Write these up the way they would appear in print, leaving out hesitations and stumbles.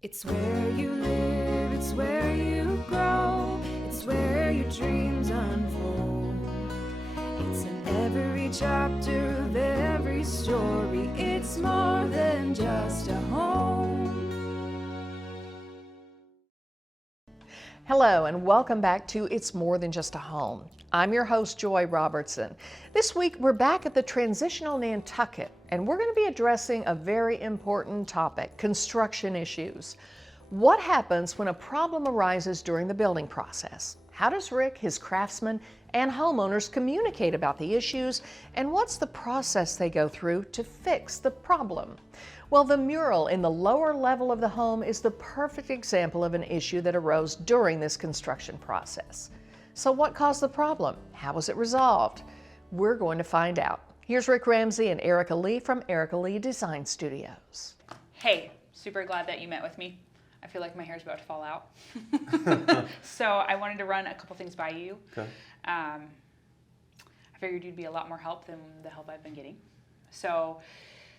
It's where you live, it's where you grow, it's where your dreams unfold. It's in every chapter of every story, it's more than just a home. Hello and welcome back to It's More Than Just a Home. I'm your host, Joy Robertson. This week we're back at the Transitional Nantucket and we're going to be addressing a very important topic, construction issues. What happens when a problem arises during the building process? How does Rick, his craftsmen, and homeowners communicate about the issues, and what's the process they go through to fix the problem? Well, the mural in the lower level of the home is the perfect example of an issue that arose during this construction process. So what caused the problem? How was it resolved? We're going to find out. Here's Rick Ramsey and Erica Lee from Erica Lee Design Studios. Hey, super glad that you met with me. I feel like my hair's about to fall out. So I wanted to run a couple things by you. Okay. I figured you'd be a lot more help than the help I've been getting. So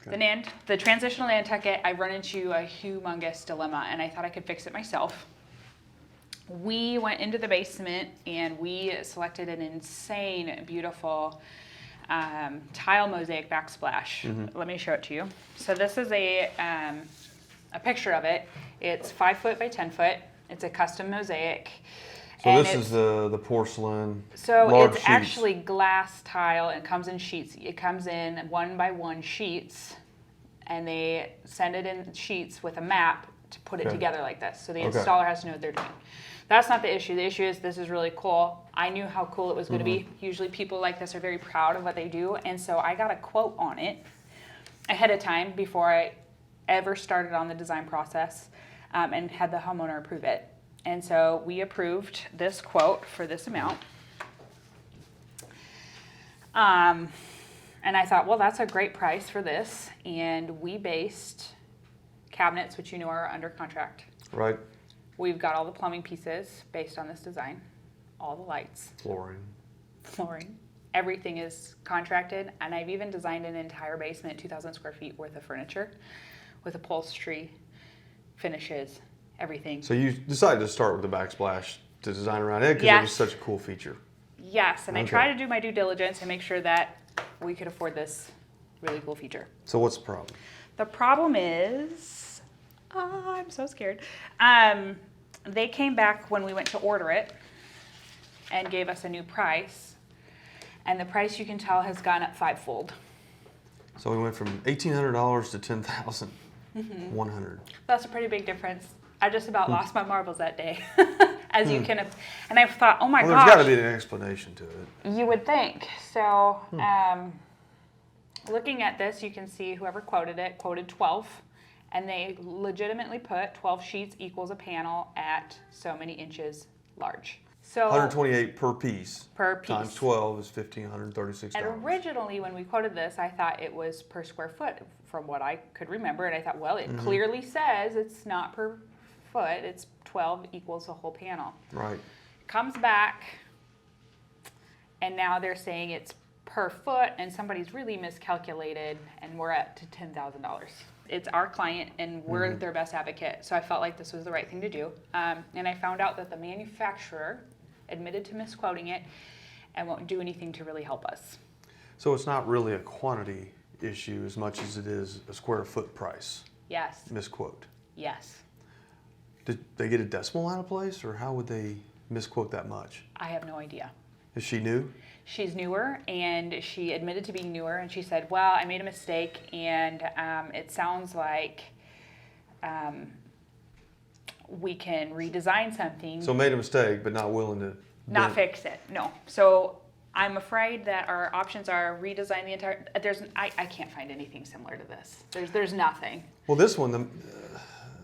Okay. the transitional Nantucket, I run into a humongous dilemma, and I thought I could fix it myself. We went into the basement and we selected an insane, beautiful tile mosaic backsplash. Mm-hmm. Let me show it to you. So this is a picture of it. It's 5 foot by 10 foot. It's a custom mosaic. So And this is the porcelain. So large it's sheets. actually glass tile. It comes in sheets. It comes in 1 by 1 sheets, and they send it in sheets with a map to put it Okay. together like this. So the Okay. installer has to know what they're doing. That's not the issue. The issue is this is really cool. I knew how cool it was going to be. Usually people like this are very proud of what they do, and so I got a quote on it ahead of time before I ever started on the design process, and had the homeowner approve it. And so we approved this quote for this amount. And I thought, well, that's a great price for this. And we based cabinets, which you know are under contract. Right. We've got all the plumbing pieces based on this design, all the lights, flooring. Everything is contracted. And I've even designed an entire basement, 2,000 square feet worth of furniture with upholstery, finishes, everything. So you decided to start with the backsplash to design around it because it Yes. was such a cool feature. Yes, and I Okay. try to do my due diligence and make sure that we could afford this really cool feature. So what's the problem? The problem is, I'm so scared. They came back when we went to order it and gave us a new price, and the price, you can tell, has gone up 5-fold. So we went from $1,800 to $10,100. That's a pretty big difference. I just about lost my marbles that day, as you can, and I thought, oh my Well, gosh. there's got to be an explanation to it. You would think. So, looking at this, you can see whoever quoted it quoted 12, and they legitimately put 12 sheets equals a panel at so many inches large. So 128 per piece. Per piece. Times 12 is $1,536. And originally, when we quoted this, I thought it was per square foot from what I could remember, and I thought, well, it clearly says it's not per foot, it's 12 equals a whole panel. Right. Comes back, and now they're saying it's per foot, and somebody's really miscalculated, and we're up to $10,000. It's our client, and we're their best advocate, so I felt like this was the right thing to do. And I found out that the manufacturer admitted to misquoting it and won't do anything to really help us. So it's not really a quantity issue as much as it is a square foot price. Yes, Misquote. yes. Did they get a decimal out of place, or how would they misquote that much? I have no idea. Is she new? She's newer, and she admitted to being newer, and she said, well, I made a mistake, and it sounds like we can redesign something, So made a mistake, but not willing to not fix it. No. So I'm afraid that our options are redesign the entire, I can't find anything similar to this. There's nothing. Well, this one,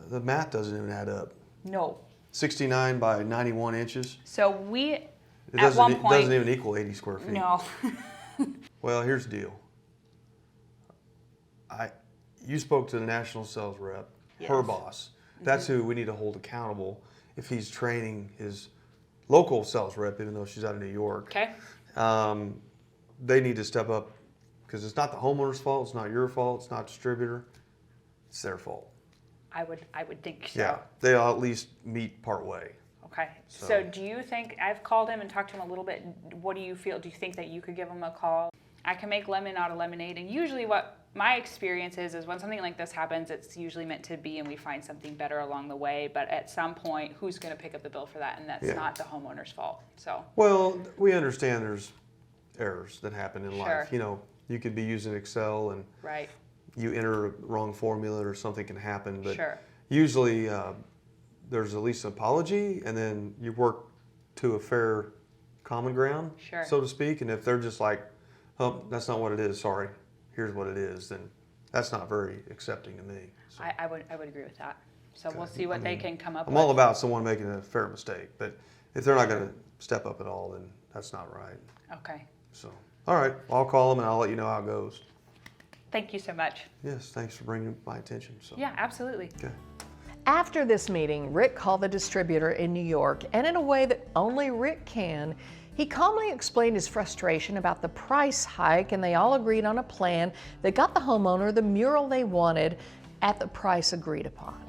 the math doesn't even add up. No. 69 by 91 inches. So we, It at doesn't, one it point, doesn't even equal 80 square feet. no. Well, here's the deal. You spoke to the national sales rep, her Yes. boss. That's who we need to hold accountable if he's training his local sales rep, even though she's out of New York. Okay. They need to step up because it's not the homeowner's fault. It's not your fault. It's not distributor. It's their fault. I would think so. Yeah, they'll at least meet part way. Okay. So- So do you think, I've called him and talked to him a little bit. What do you feel? Do you think that you could give him a call? I can make lemon out of lemonade. And usually what my experience is when something like this happens, it's usually meant to be and we find something better along the way. But at some point, who's going to pick up the bill for that? And that's Yeah. not the homeowner's fault. So, Well, we understand there's errors that happen in Sure. life. You know, you could be using Excel and right. you enter a wrong formula or something can happen. But Sure. usually there's at least an apology, and then you work to a fair common ground, Sure. so to speak. And if they're just like, oh, that's not what it is, sorry, here's what it is, then that's not very accepting to me. So, I would agree with that. So we'll Okay. see what I they mean, can come up I'm with. all about someone making a fair mistake, but if they're not going to step up at all, then that's not right. Okay. So, all right, I'll call them and I'll let you know how it goes. Thank you so much. Yes, thanks for bringing it to my attention. So, Yeah, absolutely. okay. After this meeting, Rick called the distributor in New York, and in a way that only Rick can, he calmly explained his frustration about the price hike, and they all agreed on a plan that got the homeowner the mural they wanted at the price agreed upon.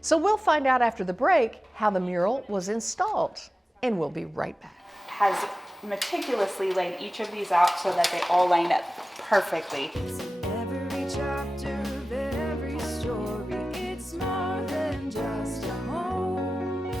So we'll find out after the break how the mural was installed, and we'll be right back. Has meticulously laid each of these out so that they all line up perfectly. It's in every chapter of every story. It's more than just a home.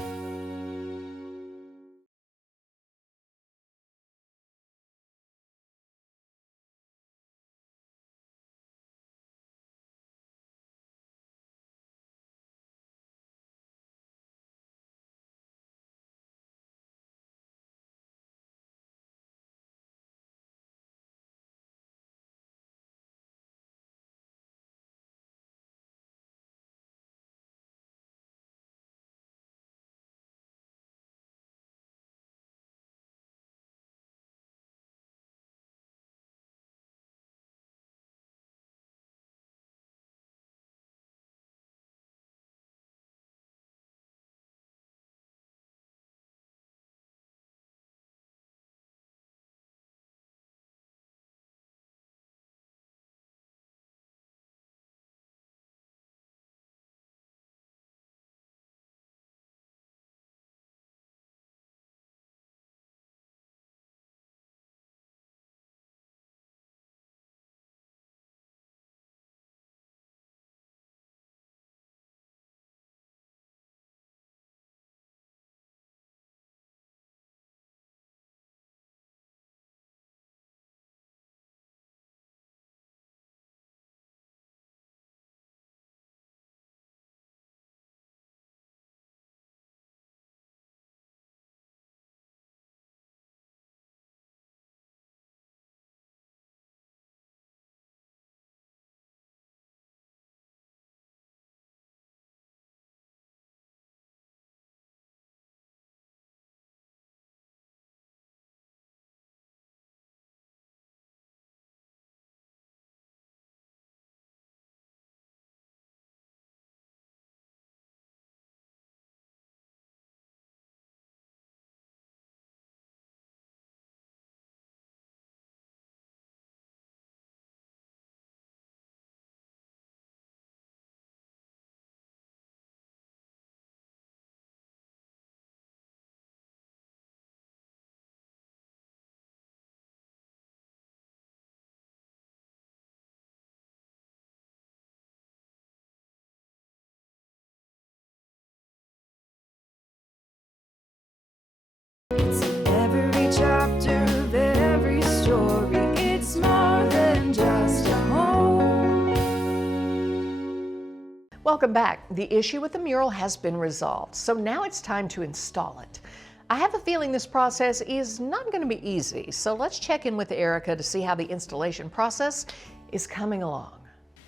It's in every chapter of every story. It's more than just a home. Welcome back. The issue with the mural has been resolved, so now it's time to install it. I have a feeling this process is not going to be easy, so let's check in with Erica to see how the installation process is coming along.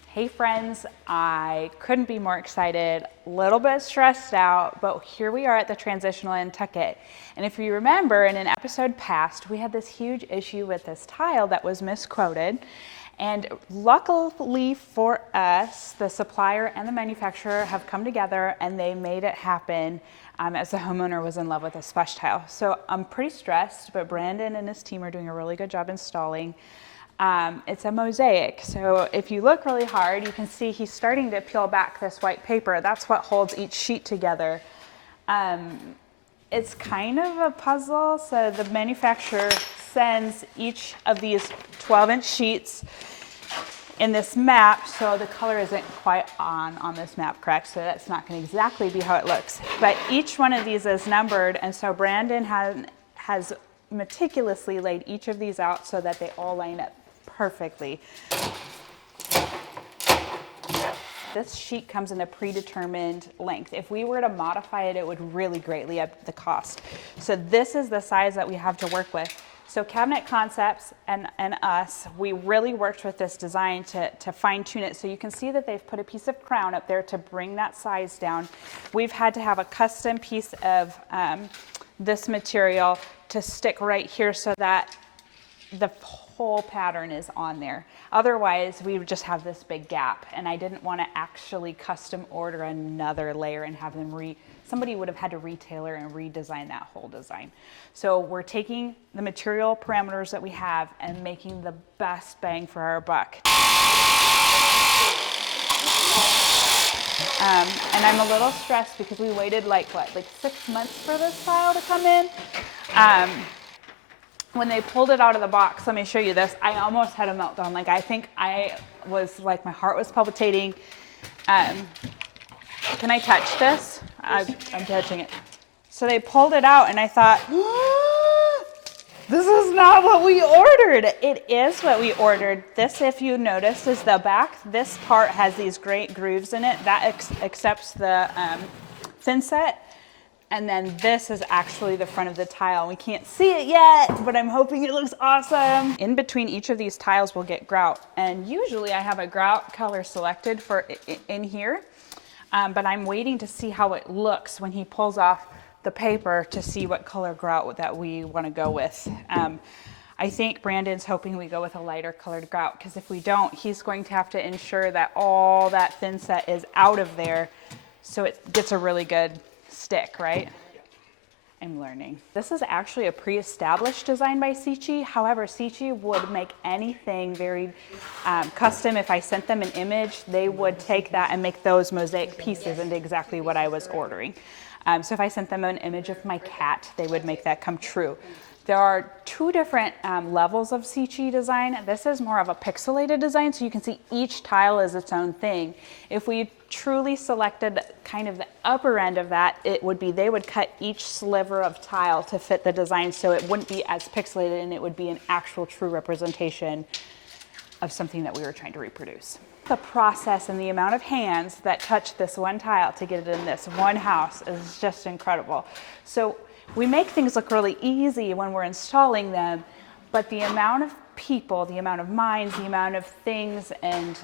Hey friends, I couldn't be more excited, a little bit stressed out, but here we are at the transitional Nantucket. And if you remember in an episode past, we had this huge issue with this tile that was misquoted. And luckily for us, the supplier and the manufacturer have come together and they made it happen as the homeowner was in love with the splash tile. So I'm pretty stressed, but Brandon and his team are doing a really good job installing. It's a mosaic. So if you look really hard, you can see he's starting to peel back this white paper. That's what holds each sheet together. It's kind of a puzzle. So the manufacturer sends each of these 12-inch sheets in this map, so the color isn't quite on this map, correct? So that's not going to exactly be how it looks. But each one of these is numbered, and so Brandon has meticulously laid each of these out so that they all line up perfectly. This sheet comes in a predetermined length. If we were to modify it, it would really greatly up the cost. So this is the size that we have to work with. So Cabinet Concepts and us, we really worked with this design to fine tune it. So you can see that they've put a piece of crown up there to bring that size down. We've had to have a custom piece of this material to stick right here so that the whole pattern is on there. Otherwise, we would just have this big gap, and I didn't want to actually custom order another layer and have them somebody would have had to retailer and redesign that whole design. So we're taking the material parameters that we have and making the best bang for our buck. And I'm a little stressed because we waited like 6 months for this tile to come in. When they pulled it out of the box, let me show you this, I almost had a meltdown. Like, I think I was like, my heart was palpitating. Can I touch this? I'm touching it. So they pulled it out and I thought, this is not what we ordered. It is what we ordered. This, if you notice, is the back. This part has these great grooves in it. That accepts the thin set. And then this is actually the front of the tile. We can't see it yet, but I'm hoping it looks awesome. In between each of these tiles, we'll get grout. And usually I have a grout color selected for in here, but I'm waiting to see how it looks when he pulls off the paper to see what color grout that we want to go with. I think Brandon's hoping we go with a lighter colored grout, because if we don't, he's going to have to ensure that all that thin set is out of there so it gets a really good stick, right? I'm learning. This is actually a pre-established design by Sichi. However, Sichi would make anything very custom. If I sent them an image, they would take that and make those mosaic pieces into exactly what I was ordering. So if I sent them an image of my cat, they would make that come true. There are two different levels of Sichi design. This is more of a pixelated design, so you can see each tile is its own thing. If we truly selected kind of the upper end of that, it would be they would cut each sliver of tile to fit the design, so it wouldn't be as pixelated and it would be an actual true representation of something that we were trying to reproduce. The process and the amount of hands that touch this one tile to get it in this one house is just incredible. So we make things look really easy when we're installing them, but the amount of people, the amount of minds, the amount of things and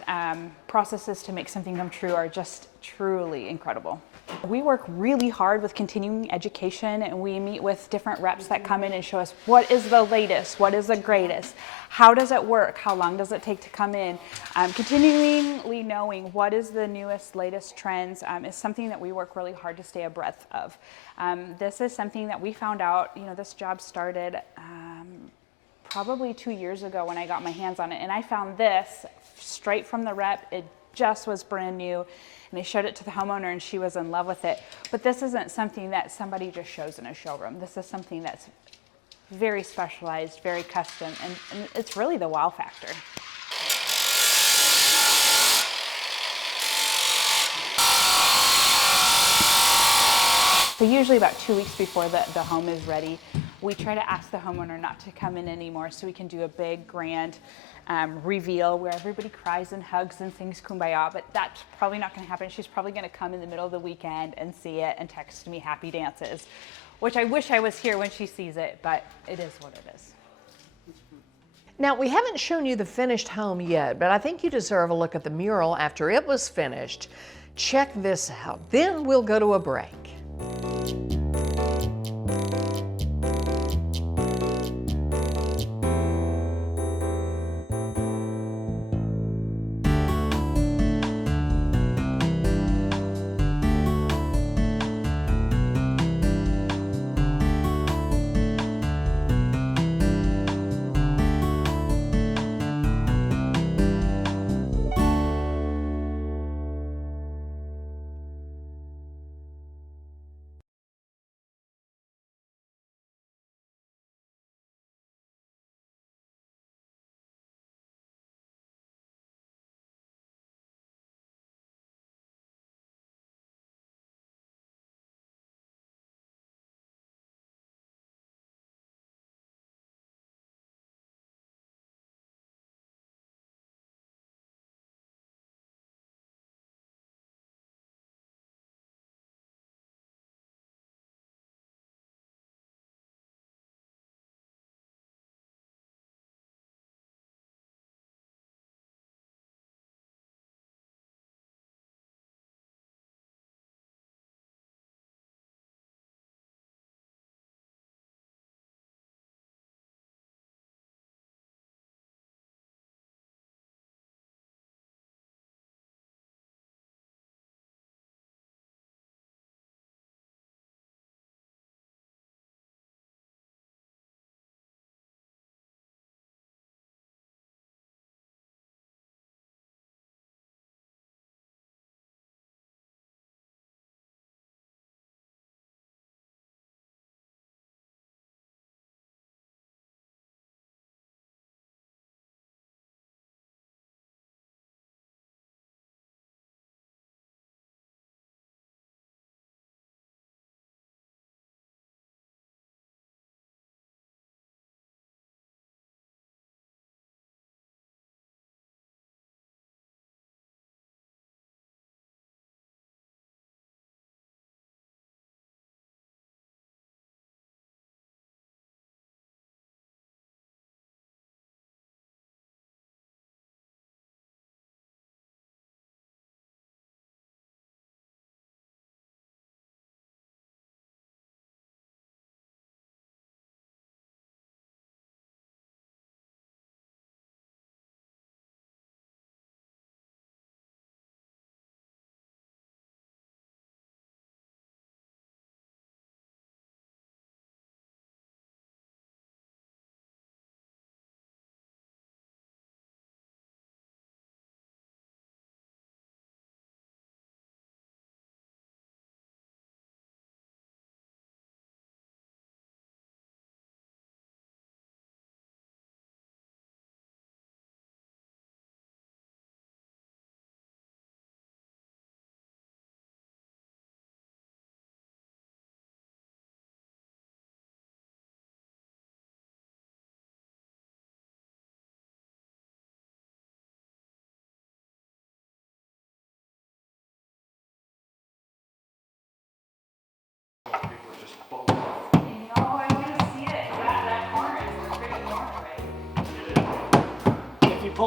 processes to make something come true are just truly incredible. We work really hard with continuing education, and we meet with different reps that come in and show us what is the latest, what is the greatest, how does it work, how long does it take to come in. Continually knowing what is the newest, latest trends is something that we work really hard to stay abreast of. This is something that we found out, this job started probably 2 years ago when I got my hands on it, and I found this straight from the rep. It just was brand new. And they showed it to the homeowner and she was in love with it. But this isn't something that somebody just shows in a showroom. This is something that's very specialized, very custom, and it's really the wow factor. So usually about 2 weeks before the home is ready, we try to ask the homeowner not to come in anymore so we can do a big grand reveal where everybody cries and hugs and sings Kumbaya, but that's probably not going to happen. She's probably going to come in the middle of the weekend and see it and text me happy dances, which I wish I was here when she sees it, but it is what it is. Now, we haven't shown you the finished home yet, but I think you deserve a look at the mural after it was finished. Check this out. Then we'll go to a break.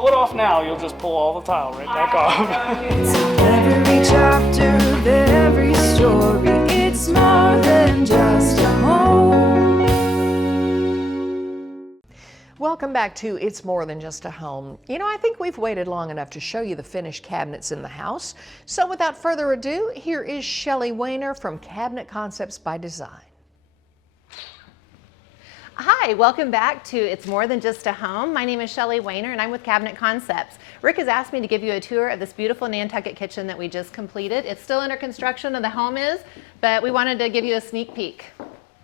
pull it off now, you'll just pull all the tile right back off. Every chapter of every story, it's more than just a home. Welcome back to It's More Than Just a Home. You know, I think we've waited long enough to show you the finished cabinets in the house. So without further ado, here is Shelley Weiner from Cabinet Concepts by Design. Hi, welcome back to It's More Than Just a Home. My name is Shelley Weiner and I'm with Cabinet Concepts. Rick has asked me to give you a tour of this beautiful Nantucket kitchen that we just completed. It's still under construction, and the home is, but we wanted to give you a sneak peek.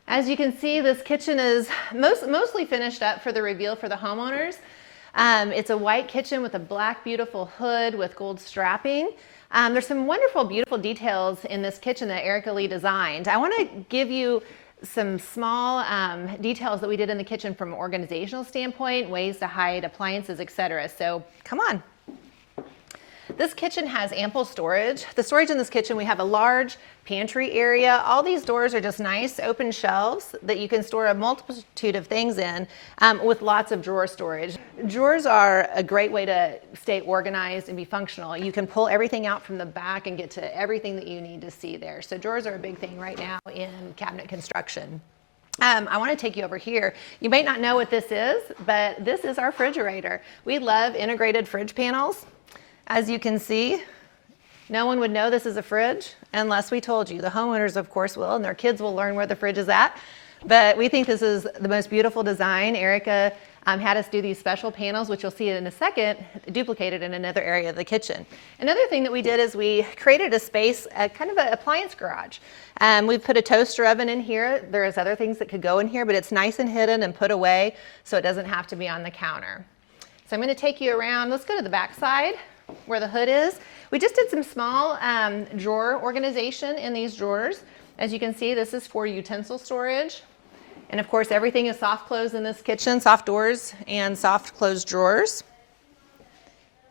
As you can see, this kitchen is mostly finished up for the reveal for the homeowners. It's a white kitchen with a black, beautiful hood with gold strapping. There's some wonderful, beautiful details in this kitchen that Erica Lee designed. I want to give you some small details that we did in the kitchen from an organizational standpoint, ways to hide appliances, etc. So come on. This kitchen has ample storage. The storage in this kitchen, we have a large pantry area. All these doors are just nice open shelves that you can store a multitude of things in with lots of drawer storage. Drawers are a great way to stay organized and be functional. You can pull everything out from the back and get to everything that you need to see there. So drawers are a big thing right now in cabinet construction. I want to take you over here. You may not know what this is, but this is our refrigerator. We love integrated fridge panels. As you can see, no one would know this is a fridge unless we told you. The homeowners, of course, will, and their kids will learn where the fridge is at. But we think this is the most beautiful design. Erica had us do these special panels, which you'll see in a second, duplicated in another area of the kitchen. Another thing that we did is we created a space, kind of an appliance garage. We put a toaster oven in here. There's other things that could go in here, but it's nice and hidden and put away so it doesn't have to be on the counter. So I'm going to take you around. Let's go to the back side where the hood is. We just did some small drawer organization in these drawers. As you can see, this is for utensil storage. And of course, everything is soft close in this kitchen, soft doors and soft closed drawers.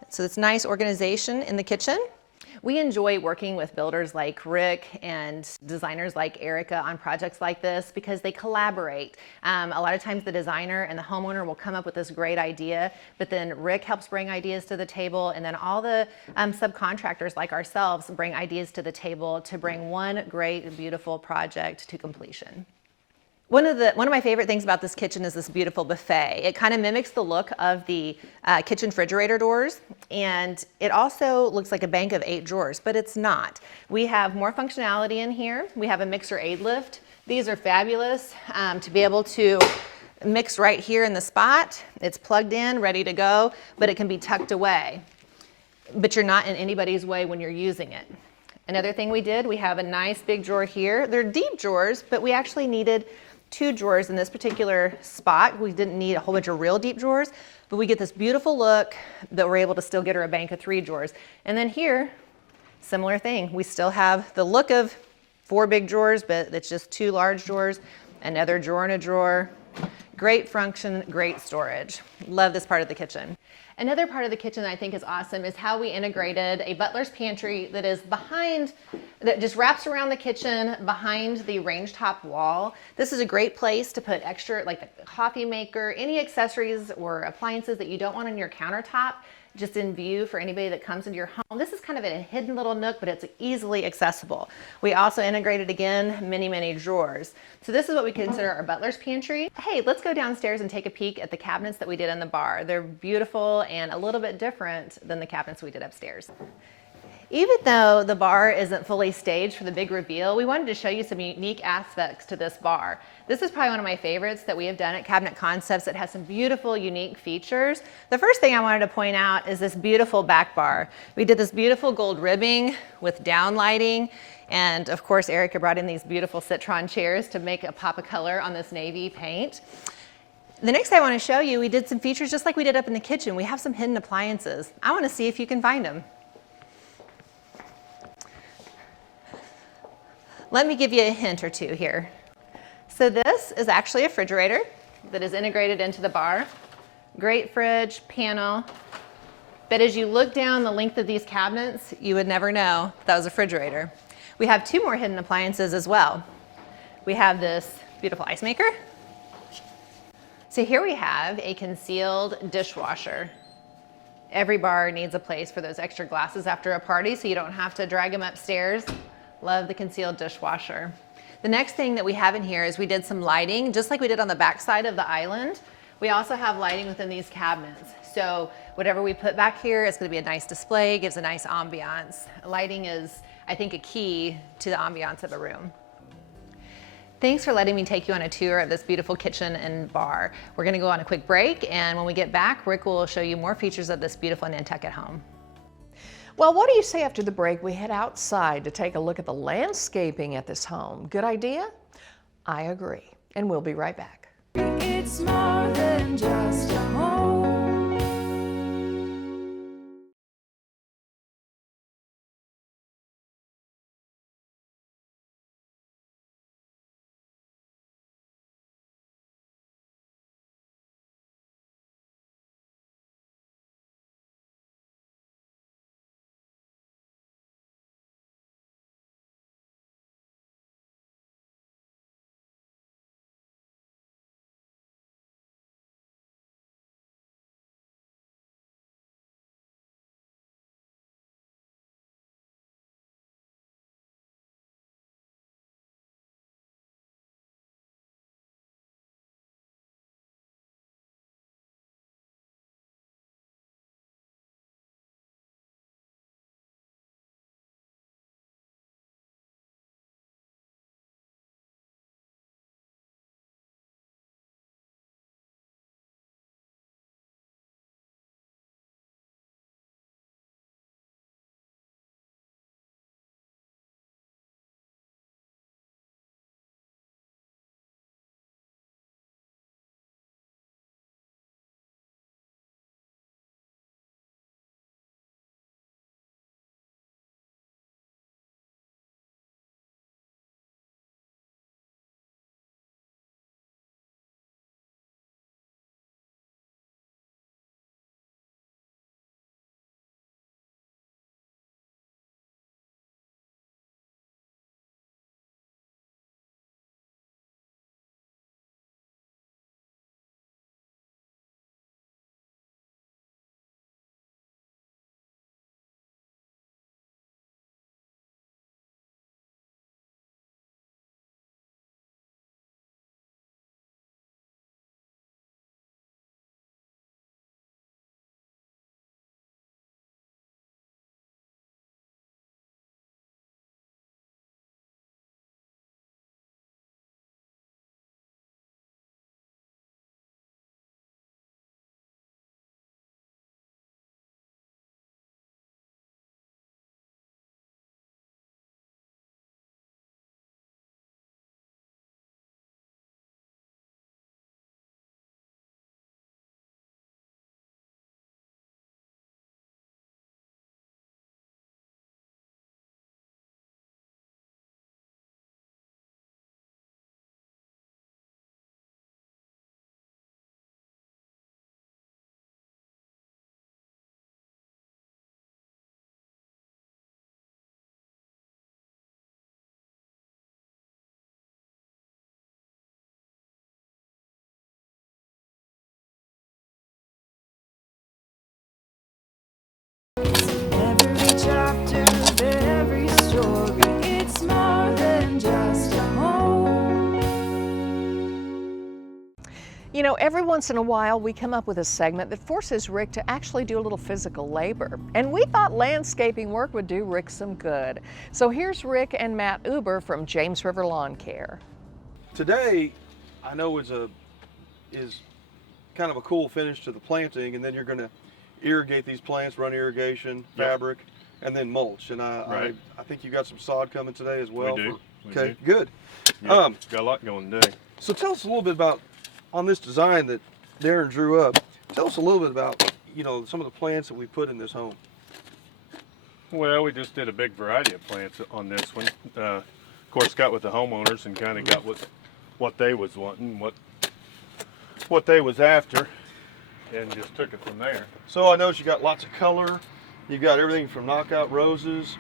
So it's nice organization in the kitchen. We enjoy working with builders like Rick and designers like Erica on projects like this because they collaborate. A lot of times the designer and the homeowner will come up with this great idea, but then Rick helps bring ideas to the table, and then all the subcontractors like ourselves bring ideas to the table to bring one great, beautiful project to completion. One of my favorite things about this kitchen is this beautiful buffet. It kind of mimics the look of the kitchen refrigerator doors, and it also looks like a bank of 8 drawers, but it's not. We have more functionality in here. We have a mixer aid lift. These are fabulous to be able to mix right here in the spot. It's plugged in, ready to go, but it can be tucked away. But you're not in anybody's way when you're using it. Another thing we did, we have a nice big drawer here. They're deep drawers, but we actually needed 2 drawers in this particular spot. We didn't need a whole bunch of real deep drawers, but we get this beautiful look that we're able to still get her a bank of 3 drawers. And then here, similar thing. We still have the look of 4 big drawers, but it's just 2 large drawers, another drawer and a drawer. Great function, great storage. Love this part of the kitchen. Another part of the kitchen that I think is awesome is how we integrated a butler's pantry that is behind, that just wraps around the kitchen behind the range top wall. This is a great place to put extra, like the coffee maker, any accessories or appliances that you don't want on your countertop, just in view for anybody that comes into your home. This is kind of a hidden little nook, but it's easily accessible. We also integrated, again, many, many drawers. So this is what we consider our butler's pantry. Hey, let's go downstairs and take a peek at the cabinets that we did in the bar. They're beautiful and a little bit different than the cabinets we did upstairs. Even though the bar isn't fully staged for the big reveal, we wanted to show you some unique aspects to this bar. This is probably one of my favorites that we have done at Cabinet Concepts. It has some beautiful, unique features. The first thing I wanted to point out is this beautiful back bar. We did this beautiful gold ribbing with down lighting, and of course, Erica brought in these beautiful Citron chairs to make a pop of color on this navy paint. The next thing I want to show you, we did some features just like we did up in the kitchen. We have some hidden appliances. I want to see if you can find them. Let me give you a hint or two here. So this is actually a refrigerator that is integrated into the bar. Great fridge, panel. But as you look down the length of these cabinets, you would never know that was a refrigerator. We have 2 more hidden appliances as well. We have this beautiful ice maker. So here we have a concealed dishwasher. Every bar needs a place for those extra glasses after a party so you don't have to drag them upstairs. Love the concealed dishwasher. The next thing that we have in here is we did some lighting, just like we did on the back side of the island. We also have lighting within these cabinets. So whatever we put back here, it's gonna be a nice display, gives a nice ambiance. Lighting is, I think, a key to the ambiance of a room. Thanks for letting me take you on a tour of this beautiful kitchen and bar. We're gonna go on a quick break, and when we get back, Rick will show you more features of this beautiful Nantucket home. Well, what do you say after the break we head outside to take a look at the landscaping at this home? Good idea? I agree, and we'll be right back. It's more than just a home. Every chapter of every story, it's more than just a home. You know, every once in a while we come up with a segment that forces Rick to actually do a little physical labor. And we thought landscaping work would do Rick some good. So here's Rick and Matt Uber from James River Lawn Care. Today, I know is kind of a cool finish to the planting, and then you're going to irrigate these plants, run irrigation, fabric, and then mulch. And I think you got some sod coming today as well. We do. Okay, good. Yep, got a lot going today. So tell us a little bit about, on this design that Darren drew up, tell us a little bit about, you know, some of the plants that we put in this home. Well, we just did a big variety of plants on this one. Of course, got with the homeowners and kind of got what they was wanting, what they was after, and just took it from there. So I noticed you got lots of color. You got everything from knockout roses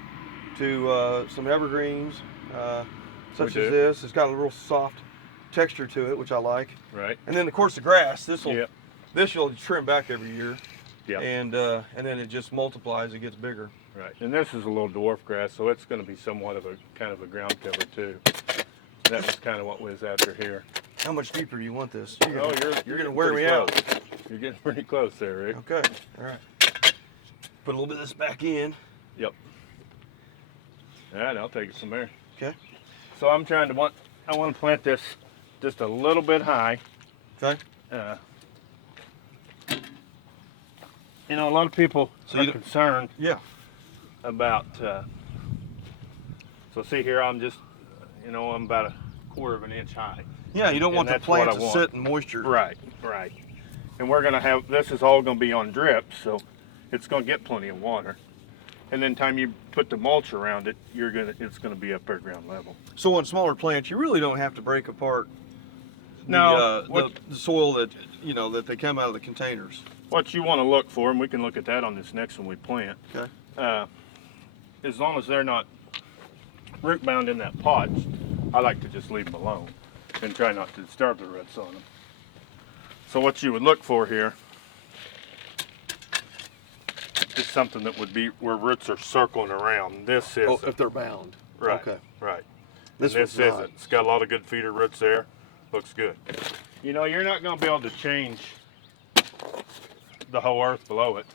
to some evergreens, such as this. It's got a real soft texture to it, which I like. Right. And then of course the grass. This you'll trim back every year. Yep. And then it just multiplies, it gets bigger. Right. And this is a little dwarf grass, so it's going to be somewhat of a kind of a ground cover too. That was kind of what was after here. How much deeper do you want this? You're gonna getting wear pretty me out. close. You're getting pretty close there, Rick. Okay, all right. Put a little bit of this back in. Yep. All right, I'll take it from there. Okay. So I want to plant this just a little bit high. Okay. You know, a lot of people So are you don't- concerned Yeah. about. So see here, I'm just, I'm about a quarter of an inch high. Yeah, you don't And want the that's what plant I to want. sit in moisture. Right. And we're gonna have, this is all gonna be on drip, so it's gonna get plenty of water. And then time you put the mulch around it, it's gonna be up there ground level. So on smaller plants, you really don't have to break apart No, the soil that that they come out of the containers. What you want to look for, and we can look at that on this next one we plant, Okay. as long as they're not root bound in that pot, I like to just leave them alone and try not to disturb the roots on them. So what you would look for here is something that would be where roots are circling around. This is Oh, if they're bound. right. Okay. Right. This And this one's isn't. not. It's got a lot of good feeder roots there. Looks good. You're not going to be able to change the whole earth below it.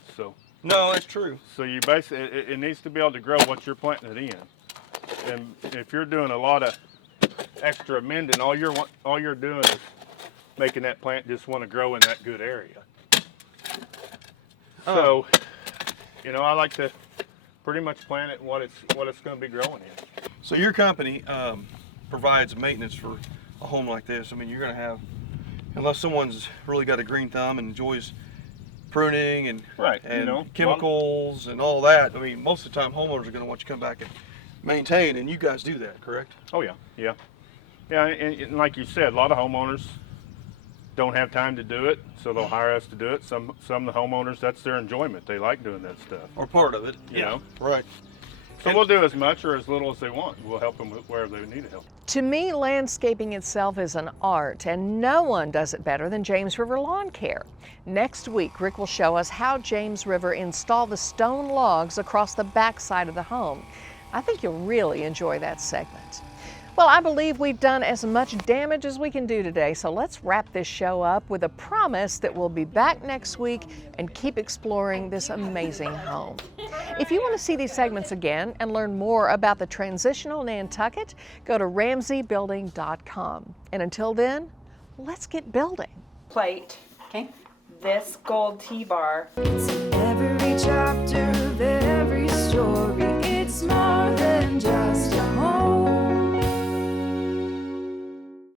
No, that's true. So you basically, it needs to be able to grow what you're planting it in. And if you're doing a lot of extra amending, all you're doing is making that plant just want to grow in that good area. So, I like to pretty much plant it what it's going to be growing in. So your company provides maintenance for a home like this. I mean, you're going to have, unless someone's really got a green thumb and enjoys pruning and Right, chemicals and all that. I mean, most of the time homeowners are going to want you to come back and maintain, and you guys do that, correct? Oh yeah. And like you said, a lot of homeowners don't have time to do it, so they'll hire us to do it. Some of the homeowners, that's their enjoyment. They like doing that stuff. Or part of it. You know? Right. So we'll do as much or as little as they want. We'll help them wherever they need help. To me, landscaping itself is an art, and no one does it better than James River Lawn Care. Next week, Rick will show us how James River installed the stone logs across the backside of the home. I think you'll really enjoy that segment. Well, I believe we've done as much damage as we can do today, so let's wrap this show up with a promise that we'll be back next week and keep exploring this amazing home. If you want to see these segments again and learn more about the transitional Nantucket, go to RamseyBuilding.com. And until then, let's get building. Plate. Okay. This gold T-bar. It's in every chapter of every story.